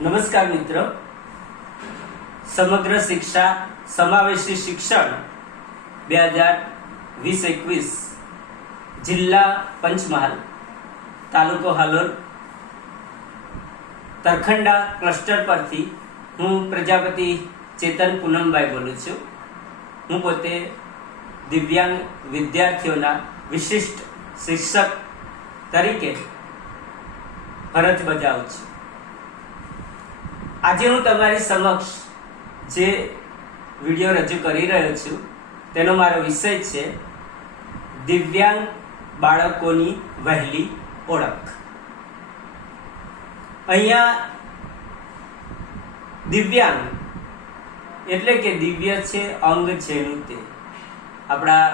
નમસ્કાર મિત્રો, સમગ્ર શિક્ષા સમાવેશી શિક્ષણ 2020-21 જિલ્લા પંચમહાલ, તાલુકો હાલોલ, તરખંડા ક્લસ્ટર પરથી હું પ્રજાપતિ ચેતન પૂનમભાઈ બોલું છું. હું પોતે દિવ્યાંગ વિદ્યાર્થીઓના વિશિષ્ટ શિક્ષક તરીકે ફરજ બજાવું છું. આજે હું તમારી સમક્ષ જે વિડીયો રજૂ કરી રહ્યો છું તેનો મારો વિષય છે દિવ્યાંગ બાળકોની વહેલી ઓળખ. અહીંયા દિવ્યાંગ એટલે કે દિવ્ય છે અંગ જેનું તે આપણા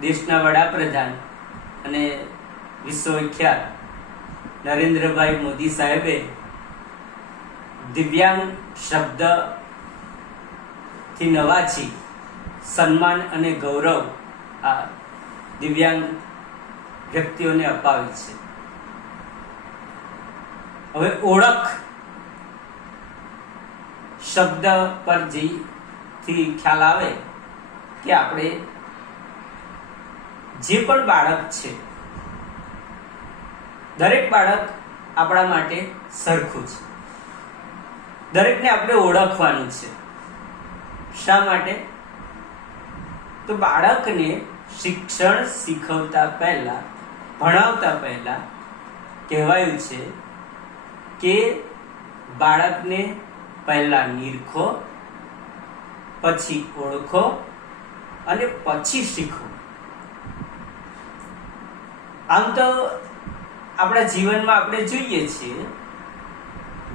દેશના વડાપ્રધાન અને વિશ્વવિખ્યાત નરેન્દ્રભાઈ મોદી સાહેબે દિવ્યાંગ શબ્દ થી નવાજી સન્માન અને ગૌરવ આ દિવ્યાંગ વ્યક્તિઓને અપાવે છે. હવે ઓળખ શબ્દ પર થી ખ્યાલ આવે કે આપણે જે પણ બાળક છે, દરેક બાળક આપણા માટે સરખું છે. દરેકને આપણે ઓળખવાનું છે. શા માટે? તો બાળકને શિક્ષણ શીખવતા પહેલા, ભણાવતા પહેલા કહેવાયું છે કે બાળકને પહેલા નિરખો, પછી ઓળખો અને પછી શીખો. આમ તો આપણા જીવનમાં આપણે જોઈએ છીએ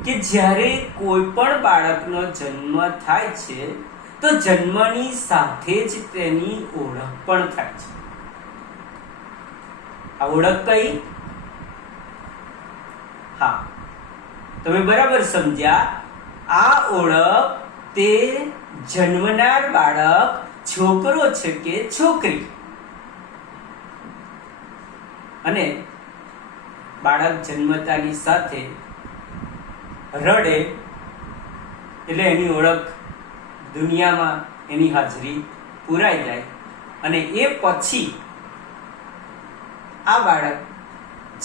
કે જ્યારે કોઈ પણ બાળકનો જન્મ થાય છે તો જન્મની સાથે જ તેની ઓળખ પણ થાય છે. આ ઓળખ કઈ? હા, તમે બરાબર સમજ્યા. આ ઓળખ તે જન્મનાર બાળક છોકરો છે કે છોકરી, અને બાળક જન્મતાની સાથે રડે એટલે એની ઓળખ દુનિયામાં એની હાજરી પુરાઈ જાય. અને એ પછી આ બાળક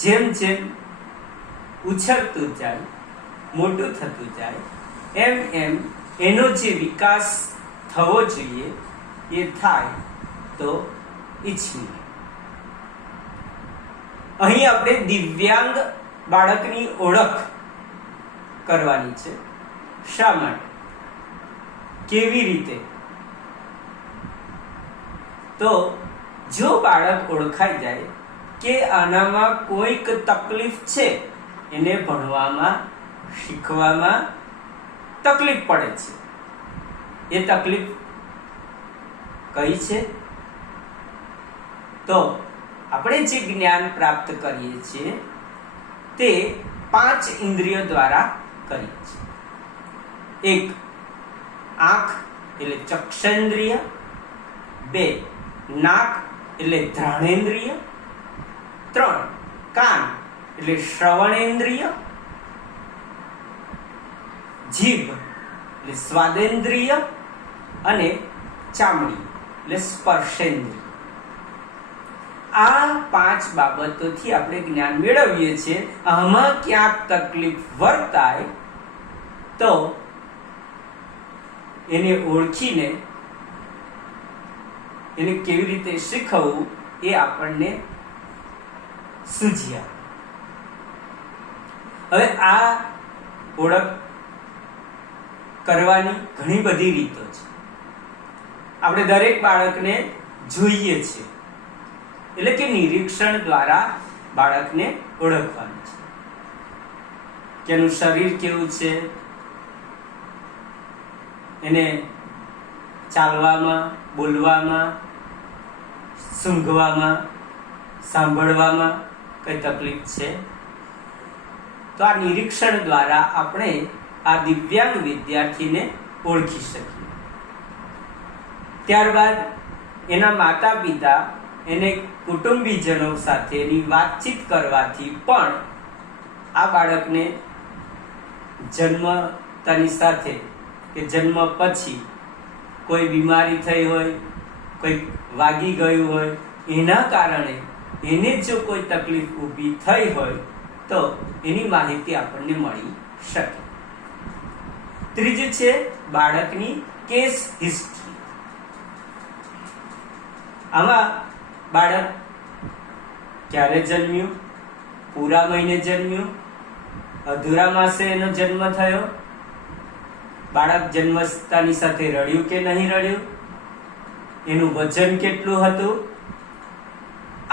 જેમ જેમ ઉછળતું જાય, મોટું થતું જાય, એમ એમ એનો જે વિકાસ થવો જોઈએ એ થાય તો ઈચ્છનીય. અહીં આપણે દિવ્યાંગ બાળકની ઓળખ કરવાની છે. શા માટે? કેવી રીતે? તો જો બાળક ઓળખાઈ જાય કે આનામાં કોઈક તકલીફ છે, એને ભણવામાં, શીખવામાં તકલીફ પડે છે, એ તકલીફ કઈ છે? તો આપણે જે જ્ઞાન પ્રાપ્ત કરીએ છીએ તે 5 ઇન્દ્રિયો દ્વારા કરીએ છીએ. 1 આંખ એટલે ચક્ષેન્દ્રિય, 2 નાક એટલે ઘ્રાણેન્દ્રિય, 3 કાન એટલે શ્રવણેન્દ્રિય, જીભ એટલે સ્વાદેન્દ્રિય અને ચામડી એટલે સ્પર્શેન્દ્રિય. આ 5 બાબતોથી આપણે જ્ઞાન મેળવીએ છીએ. આમાં ક્યાંક તકલીફ વર્તાય તો એને ઓળખીને એને કેવી રીતે શીખવવું એ આપણને સૂઝ્યા. હવે આ ઓળખ કરવાની ઘણી બધી રીતો છે. આપણે દરેક બાળકને જોઈએ છીએ, એટલે કે નિરીક્ષણ દ્વારા બાળકને ઓળખવાનું છે કે એનું શરીર કેવું છે, એને ચાલવામાં, બોલવામાં, સૂંઘવામાં, સાંભળવામાં કઈ તકલીફ છે. તો આ નિરીક્ષણ દ્વારા આપણે આ દિવ્યાંગ વિદ્યાર્થીને ઓળખી શકીએ. ત્યારબાદ એના માતા પિતા એને કુટુંબીજનો સાથેની વાતચીત કરવાથી પણ આ બાળકને જન્મતાની સાથે કે જન્મ પછી કોઈ બીમારી થઈ હોય, કોઈ વાગી ગયું હોય, એના કારણે એને જો કોઈ તકલીફ ઊભી થઈ હોય તો એની માહિતી આપણને મળી શકે. ત્રીજું છે બાળકની કેસ હિસ્ટ્રી. આમાં બાળક ક્યારે જન્મ્યું, પૂરા મહિને જન્મ્યું, અધૂરા માસે એનો જન્મ થયો, બાળક જન્મતાની સાથે રડ્યું કે નહીં રડ્યું, એનું વજન કેટલું હતું,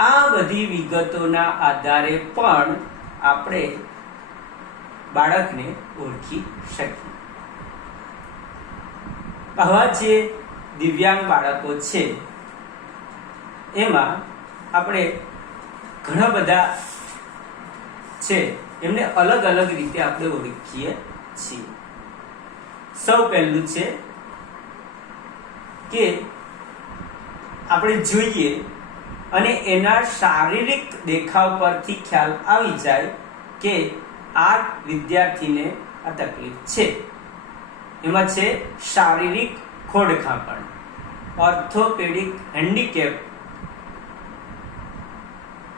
આ બધી વિગતોના આધારે પણ આપણે બાળકને ઓળખી શકીએ. આવા જે દિવ્યાંગ બાળકો છે એમાં આપણે ઘણા બધા છે, એમને અલગ અલગ રીતે આપણે ઓળખીએ છીએ. સૌ પહેલું છે કે આપણે જોઈએ અને એના શારીરિક દેખાવ પરથી ખ્યાલ આવી જાય કે આ વિદ્યાર્થીને આ તકલીફ છે. એમાં છે શારીરિક ખોડખાંપણ, ઓર્થોપેડિક હેન્ડીકેપ.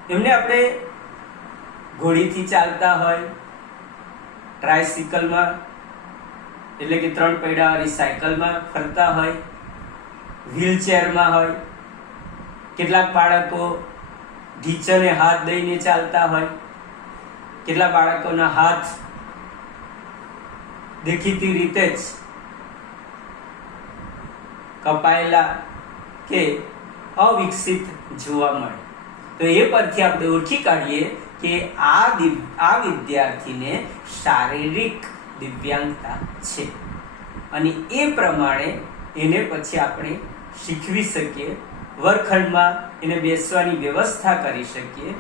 એમને આપણે ઘોડીથી ચાલતા હોય, ટ્રાયસિકલમાં એટલે કે 3 પૈડાવાળી સાયકલમાં ફરતા હોય, વ્હીલચેરમાં હોય, કેટલાક બાળકો ઢીંચણે હાથ દઈને ચાલતા હોય, કેટલાક બાળકોના હાથ દેખીતી રીતે જ કપાયેલા કે અવિકસિત જોવા મળે. તો એ પરથી આપણે ઓળખી કાઢીએ કે આ વિદ્યાર્થીને શારીરિક દિવ્યાંગતા છે અને એ પ્રમાણે એને પછી આપણે શીખવી શકીએ, વર્ગખંડમાં એને બેસવાની વ્યવસ્થા કરી શકીએ,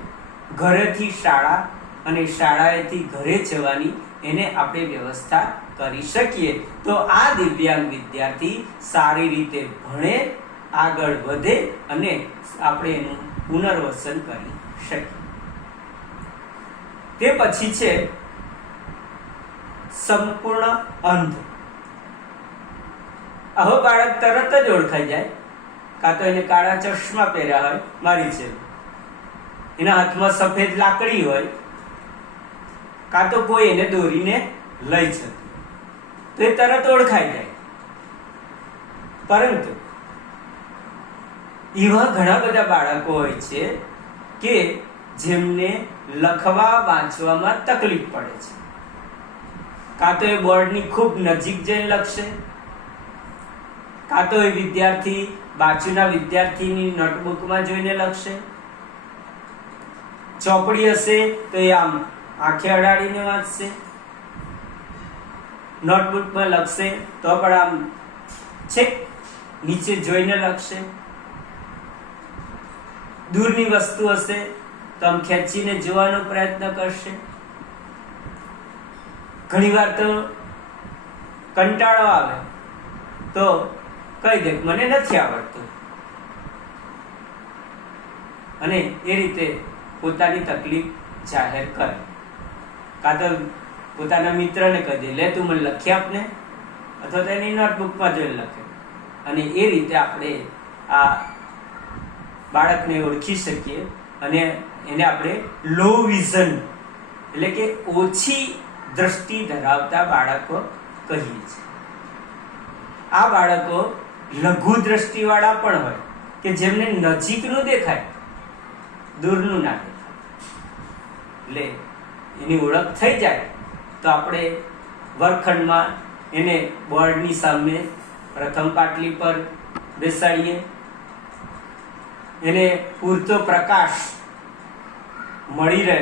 ઘરેથી શાળા અને શાળાએથી ઘરે જવાની એને આપણે વ્યવસ્થા કરી શકીએ. તો આ દિવ્યાંગ વિદ્યાર્થી સારી રીતે ભણે, આગળ વધે અને આપણે એનું પુનર્વસન કરી શકીએ. તે પછી છે સંપૂર્ણ અંધ. આવો બાળક તરત જ ઓળખાઈ જાય, કાં તો એને કાળા ચશ્મા પહેર્યા હોય મારી છે, એના હાથમાં સફેદ લાકડી હોય, કાં તો કોઈ એને દોરીને લઈ જતું, તો એ તરત ઓળખાઈ જાય. પરંતુ એવા ઘણા બધા બાળકો હોય છે કે જેમને લખવા વાંચવામાં તકલીફ પડે છે. કાં તો એ બોર્ડની ખૂબ નજીક જઈને લખશે, કાં તો એ વિદ્યાર્થી બાજુના વિદ્યાર્થીની નોટબુકમાં જોઈને લખશે. ચોપડી હશે તો એ આમ આંખે અડાડીને વાંચશે, નોટબુકમાં લખશે તો પણ આમ છેક નીચે જોઈને લખશે. દૂરની વસ્તુ હશે તો આમ ખેંચીને જોવાનો પ્રયત્ન કરશે. ઘણીવાર તો કંટાળો આવે તો કહી દે મને નથી આવડતું, અને એ રીતે પોતાની તકલીફ જાહેર કરે. કાં તો પોતાના મિત્રને કહી દે લે તું મને લખી આપને, અથવા તો એની નોટબુકમાં જોઈને લખે. અને એ રીતે આપણે આ બાળકને ઓળખી શકીએ અને એને આપણે લો વિઝન એટલે કે ઓછી દ્રષ્ટિ ધરાવતા બાળકો કહીએ છીએ. આ બાળકો લઘુ દ્રષ્ટિવાળા પણ હોય કે જેમને નજીકનું દેખાય, દૂરનું ના દેખાય. એટલે એની ઓળખ થઈ જાય તો આપણે વર્ગખંડમાં એને બોર્ડની સામે પ્રથમ પાટલી પર બેસાડીએ, એને પૂરતો પ્રકાશ મળી રહે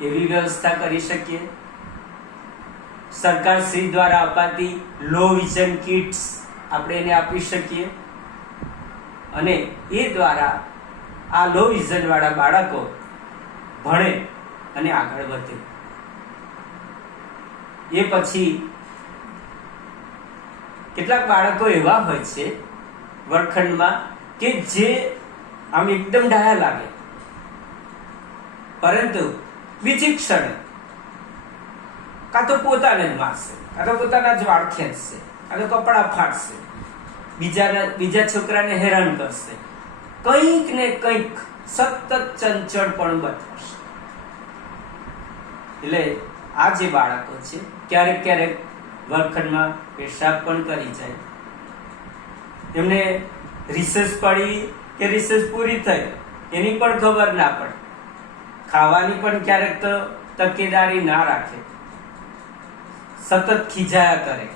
એવી વ્યવસ્થા કરી શકીએ. સરકાર શ્રી દ્વારા અપાતી લો વિઝન કિટ્સ આપણે એને આપી શકીએ અને એ દ્વારા આ લો વિઝન વાળા બાળકો ભણે અને આગળ વધે. એ પછી કેટલાક બાળકો એવા હોય છે વર્ગખંડમાં કે જે આમ એકદમ ડાયા લાગે, પરંતુ બીજી ક્ષણે કાં તો પોતાને જ મારશે, કાં તો પોતાના જ વાળ ખેંચશે, કાં તો કપડાં ફાટશે, બીજા છોકરાને હેરાન કરશે, કંઈક ને કંઈક સતત ચંચળ પણ બતાવશે. એટલે આ જે બાળકો છે ક્યારેક ક્યારેક વર્ગખંડમાં પેશાબ પણ કરી જાય. એમને રિસેસ પડી કે રિસેસ પૂરી થઈ એની પણ ખબર ના પડે. ખાવાની પણ ક્યારેક તો તકેદારી ના રાખે, સતત ખીજાયા કરે,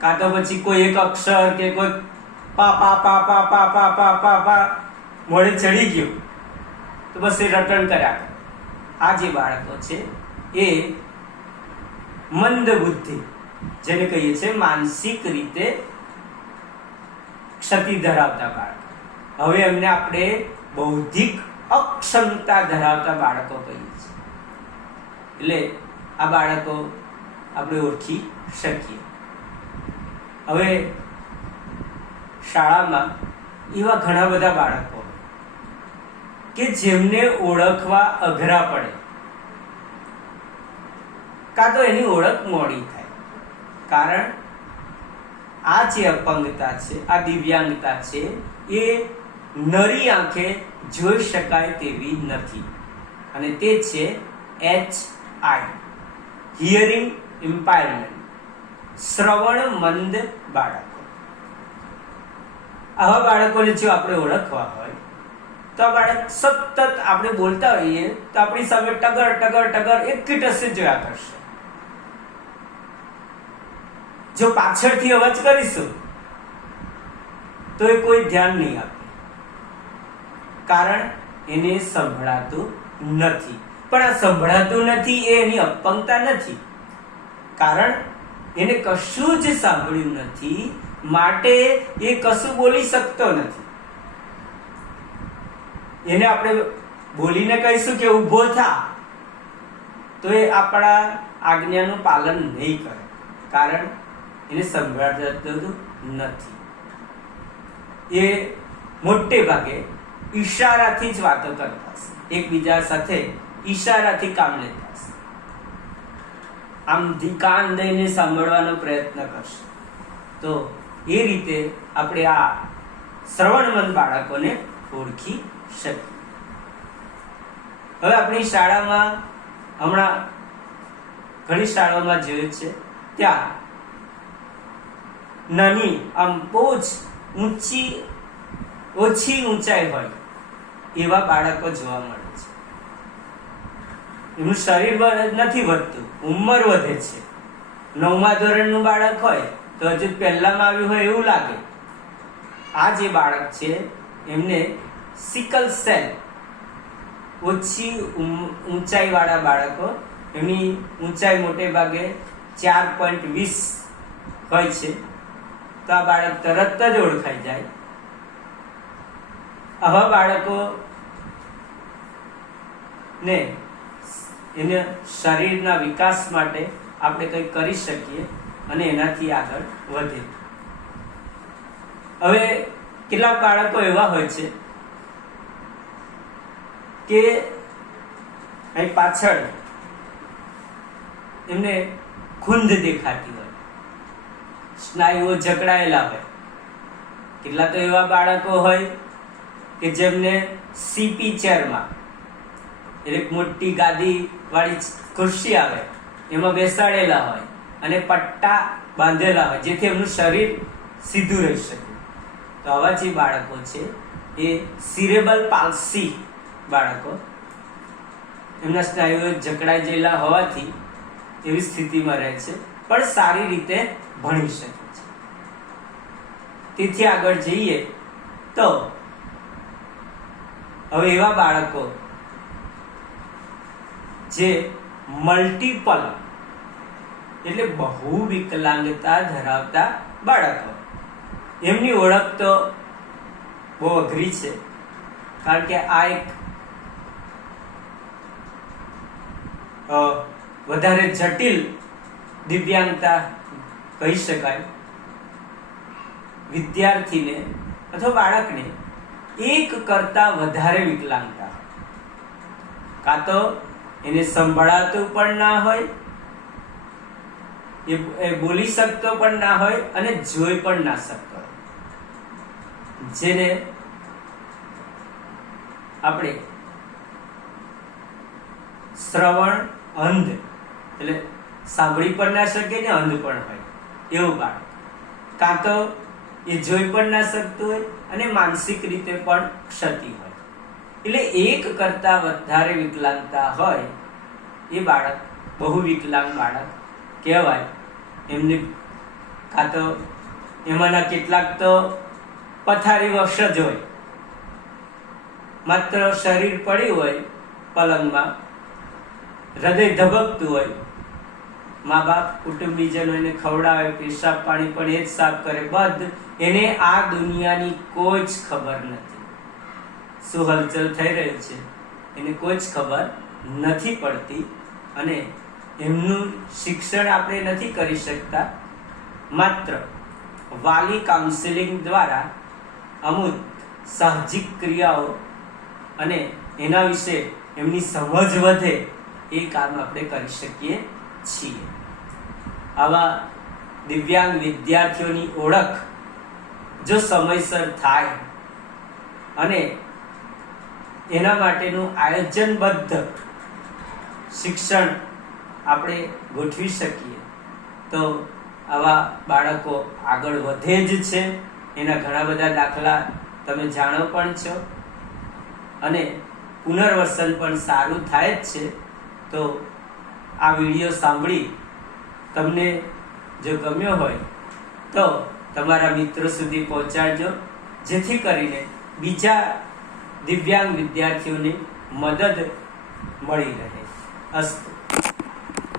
કાં તો પછી કોઈ એક અક્ષર કે કોઈ પા પા પા પા પા પા પા પા પા મોડે ચડી ગયું તો બસ એ રટણ કર્યા કરે. આ જે બાળકો છે એ મંદ બુદ્ધિ, જેને કહીએ છીએ માનસિક રીતે ક્ષતિ ધરાવતા બાળકો. હવે એમને આપણે બૌદ્ધિક અક્ષમતા ધરાવતા બાળકો કહીએ છીએ. એટલે આ બાળકો આપણે ઓળખી શકીએ. હવે શાળામાં એવા ઘણા બધા બાળકો કે જેમને ઓળખવા અઘરા પડે, કાં તો એની ઓળખ મોડી થાય. કારણ આ જે અપંગતા છે, આ દિવ્યાંગતા છે, એ નરી આંખે જોઈ શકાય તેવી નથી, અને તે છે HI, હિયરિંગ ઇમ્પાયરમેન્ટ, શ્રવણ મંદ બાળકો. આવા બાળકોને જો આપણે ઓળખવા હોય તો આ બાળક સતત આપણે બોલતા હોઈએ તો આપણી સામે ટગર ટગર ટગર એક ટસે જોયા કરશે. જો પાછળથી અવાજ કરીશું તો એ કોઈ ધ્યાન નહીં આપે, કારણ એને સંભળાતું નથી. પણ આ સંભળાતું નથી એ એની અપંગતા નથી, કારણ એને કશું જ સાંભળ્યું નથી, માટે એ કશું બોલી શકતો નથી. એને આપણે બોલીને કહીશું કે ઊભો થા તો એ આપણા આજ્ઞાનું પાલન નહીં કરે, કારણ એને સંભળાતું નથી. એ મોટે ભાગે ઈશારાથી જ વાતો કરતા હશે, એકબીજા સાથે ઈશારાથી કામ લેતા હશે, આમ કાન દઈને સાંભળવાનો પ્રયત્ન કરશે. તો એ રીતે આપણે આ શ્રવણમંદ બાળકોને ઓળખી શકીએ. હવે આપણી શાળામાં હમણાં ઘણી શાળાઓમાં જોયું છે, ત્યાં નાની આમ બહુ જ ઓછી ઊંચાઈ હોય એવા બાળકો જોવા મળે છે. એનું શરીર નથી વધતું, ઉંમર વધે છે. 9મા ધોરણનું બાળક હોય તો હજુ પહેલામાં આવ્યું હોય એવું લાગે. આ જે બાળક છે એમને સિકલ સેલ, ઓછી ઊંચાઈ વાળા બાળકો, એમની ઊંચાઈ મોટે ભાગે 4.20 હોય છે. તો આ બાળક તરત જ ઓળખાઈ જાય. આવા બાળકો ને એને શરીરના વિકાસ માટે આપણે કંઈ કરી શકીએ અને એનાથી આગળ વધે. હવે કેટલાક બાળકો એવા હોય છે કે અહીં પાછળ એમને ખૂંધ દેખાતી હોય, સ્નાયુઓ જકડાયેલા હોય. કેટલા તો એવા બાળકો હોય કે જેમને સીપી ચેરમાં, એક મોટી ગાદી વાળી ખુરશી આવે એમાં બેસાડેલા હોય અને પટ્ટા બાંધેલા હોય, જેથી એમનું શરીર સીધું રહી શકે. તો આવા જે બાળકો છે એ સિરેબલ પાલ્સી બાળકો, એમના સ્નાયુઓ જકડાઈ ગયેલા હોવાથી એવી સ્થિતિમાં રહે છે, પણ સારી રીતે ભણી શકે છે. તેથી આગળ જઈએ તો હવે એવા બાળકો જે મલ્ટીપલ એટલે બહુ વિકલાંગતા ધરાવતા બાળકો, એમની ઓળખ તો બહુ અઘરી છે, કારણ કે આ એક વધારે જટિલ દિવ્યાંગતા કહી શકાય. વિદ્યાર્થીને અથવા બાળકને એક કરતા વધારે વિકલાંગતા, કાં તો એને સંભળાતું પણ ના હોય એ બોલી શકતો પણ ના હોય અને જોઈ પણ ના શકતો હોય, જેને આપણે શ્રવણ અંધ એટલે સાંભળી પણ ના શકે ને અંધ પણ હોય એવું બાળક, કાં તો એ જોઈ પણ ના શકતું હોય અને માનસિક રીતે પણ ક્ષતિ હોય, એટલે એક કરતા વધારે વિકલાંગતા હોય એ બાળક બહુ વિકલાંગ બાળક કહેવાય. એમને કાં તો એમાંના કેટલાક તો પથારી વશ જ હોય, માત્ર શરીર પડ્યું હોય પલંગમાં, હૃદય ધબકતું હોય, મા બાપ કુટુંબીજનો એને ખવડાવે, પેશાબ પાણી પણ એ જ સાફ કરે, બધું એને આ દુનિયાની કોઈ જ ખબર નથી, શું હલચલ થઈ રહ્યું છે એને કોઈ જ ખબર નથી પડતી, અને એમનું શિક્ષણ આપણે નથી કરી શકતા. માત્ર વાલી કાઉન્સેલિંગ દ્વારા અમુક સાહજિક ક્રિયાઓ અને એના વિશે એમની સમજ વધે એ કામ આપણે કરી શકીએ છીએ. આવા દિવ્યાંગ વિદ્યાર્થીઓની ઓળખ જો સમયસર થાય અને એના માટેનું આયોજનબદ્ધ શિક્ષણ આપણે ગોઠવી શકીએ તો આવા બાળકો આગળ વધે જ છે. એના ઘણા બધા દાખલા તમે જાણો પણ છો, અને પુનર્વસન પણ સારું થાય જ છે. તો આ વિડીયો સાંભળી તમને જો ગમ્યો હોય તો તમારા મિત્રો સુધી પહોંચાડજો, જેથી કરીને બીજા દિવ્યાંગ વિદ્યાર્થીઓને મદદ મળી રહે. અસ્તુ.